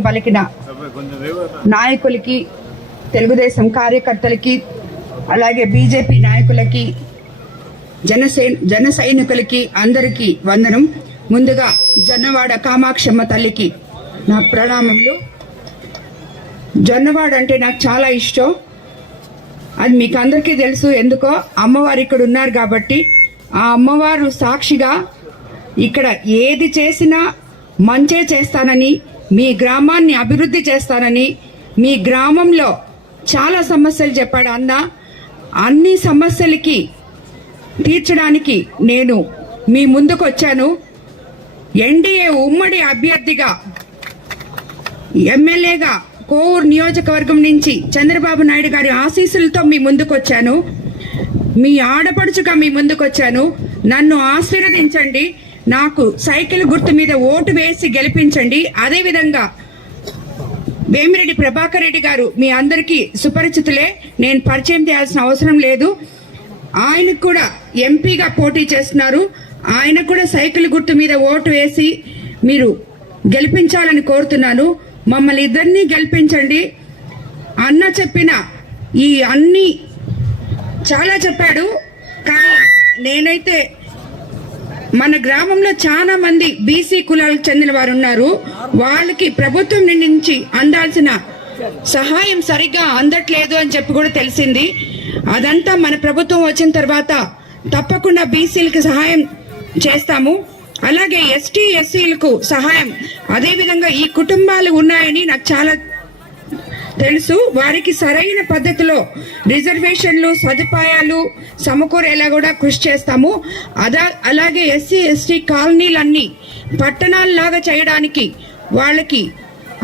పలికిన నాయకులకి తెలుగుదేశం కార్యకర్తలకి అలాగే బీజేపీ నాయకులకి జనసే జన సైనికులకి అందరికీ వందనం. ముందుగా జొన్నవాడ కామాక్షమ్మ తల్లికి నా ప్రణామములు. జొన్నవాడ అంటే నాకు చాలా ఇష్టం. అది మీకు అందరికీ తెలుసు ఎందుకో. అమ్మవారు ఇక్కడ ఉన్నారు కాబట్టి ఆ అమ్మవారు సాక్షిగా ఇక్కడ ఏది చేసినా మంచే చేస్తానని మీ గ్రామాన్ని అభివృద్ధి చేస్తానని మీ గ్రామంలో చాలా సమస్యలు చెప్పాడు అన్న. అన్ని సమస్యలకి తీర్చడానికి నేను మీ ముందుకు వచ్చాను. ఎన్డీఏ ఉమ్మడి అభ్యర్థిగా ఎమ్మెల్యేగా కోవూరు నియోజకవర్గం నుంచి చంద్రబాబు నాయుడు గారి ఆశీస్సులతో మీ ముందుకు వచ్చాను. మీ ఆడపడుచుగా మీ ముందుకు వచ్చాను. నన్ను ఆశీర్వదించండి. నాకు సైకిల్ గుర్తు మీద ఓటు వేసి గెలిపించండి. అదేవిధంగా వేమిరెడ్డి ప్రభాకర్ రెడ్డి గారు మీ అందరికీ సుపరిచితులే. నేను పరిచయం చేయాల్సిన అవసరం లేదు. ఆయనకు కూడా ఎంపీగా పోటీ చేస్తున్నారు. ఆయన కూడా సైకిల్ గుర్తు మీద ఓటు వేసి మీరు గెలిపించాలని కోరుతున్నాను. మమ్మల్ని ఇద్దరిని గెలిపించండి. అన్న చెప్పిన ఈ అన్ని చాలా చెప్పాడు. కానీ నేనైతే మన గ్రామంలో చాలా మంది బీసీ కులాలకు చెందిన వారు ఉన్నారు వాళ్ళకి ప్రభుత్వం నుంచి అందాల్సిన సహాయం సరిగ్గా అందట్లేదు అని చెప్పి కూడా తెలిసింది. అదంతా మన ప్రభుత్వం వచ్చిన తర్వాత తప్పకుండా బీసీలకు సహాయం చేస్తాము. అలాగే ఎస్టీ ఎస్సీలకు సహాయం. అదేవిధంగా ఈ కుటుంబాలు ఉన్నాయని నాకు చాలా తెలుసు. వారికి సరైన పద్ధతిలో రిజర్వేషన్లు సదుపాయాలు సమకూరేలా కూడా కృషి చేస్తాము. అదా అలాగే ఎస్సీ ఎస్టీ కాలనీలన్నీ పట్టణాల్లాగా చేయడానికి వాళ్ళకి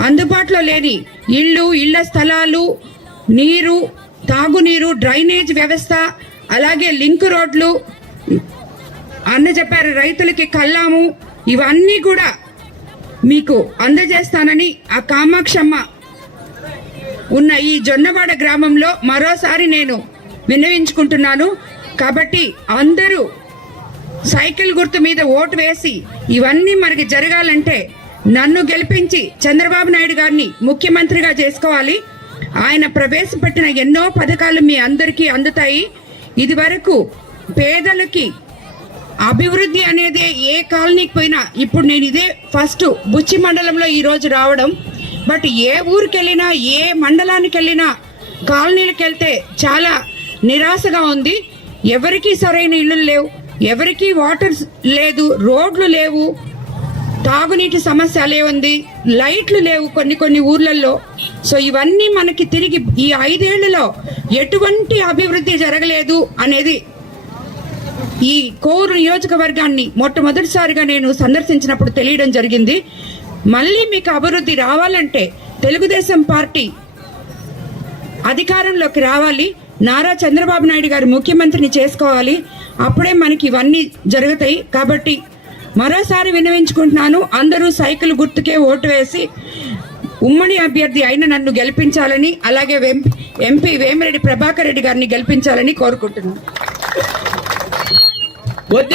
అందుబాటులో లేని ఇళ్ళు ఇళ్ళ స్థలాలు నీరు తాగునీరు డ్రైనేజ్ వ్యవస్థ అలాగే లింక్ రోడ్లు అన్న చెప్పారు రైతులకి కల్లాము ఇవన్నీ కూడా మీకు అందజేస్తానని ఆ కామాక్షమ్మ ఉన్న ఈ జొన్నవాడ గ్రామంలో మరోసారి నేను విన్నవించుకుంటున్నాను. కాబట్టి అందరూ సైకిల్ గుర్తు మీద ఓటు వేసి ఇవన్నీ మనకి జరగాలంటే నన్ను గెలిపించి చంద్రబాబు నాయుడు గారిని ముఖ్యమంత్రిగా చేసుకోవాలి. ఆయన ప్రవేశపెట్టిన ఎన్నో పథకాలు మీ అందరికీ అందుతాయి. ఇది వరకు పేదలకి అభివృద్ధి అనేది ఏ కాలనీకి పోయినా ఇప్పుడు నేను ఇదే ఫస్ట్ బుచ్చి మండలంలో ఈరోజు రావడం. బట్ ఏ ఊరికి వెళ్ళినా ఏ మండలానికి వెళ్ళినా కాలనీలకు వెళ్తే చాలా నిరాశగా ఉంది. ఎవరికీ సరైన ఇళ్ళు లేవు. ఎవరికీ వాటర్ లేదు రోడ్లు లేవు తాగునీటి సమస్య అలే ఉంది లైట్లు లేవు కొన్ని కొన్ని ఊర్లలో సో ఇవన్నీ మనకి తిరిగి ఈ ఐదేళ్ళలో ఎటువంటి అభివృద్ధి జరగలేదు అనేది ఈ కోరు నియోజకవర్గాన్ని మొట్టమొదటిసారిగా నేను సందర్శించినప్పుడు తెలియడం జరిగింది. మళ్ళీ మీకు అభివృద్ధి రావాలంటే తెలుగుదేశం పార్టీ అధికారంలోకి రావాలి. నారా చంద్రబాబు నాయుడు గారు ముఖ్యమంత్రిని చేసుకోవాలి. అప్పుడే మనకి ఇవన్నీ జరుగుతాయి. కాబట్టి మరోసారి వినవించుకుంటున్నాను అందరూ సైకిల్ గుర్తుకే ఓటు వేసి ఉమ్మడి అభ్యర్థి అయిన నన్ను గెలిపించాలని అలాగే వెం- ఎంపీ వేమిరెడ్డి ప్రభాకర్ రెడ్డి గారిని గెలిపించాలని కోరుకుంటున్నాను. వద్దు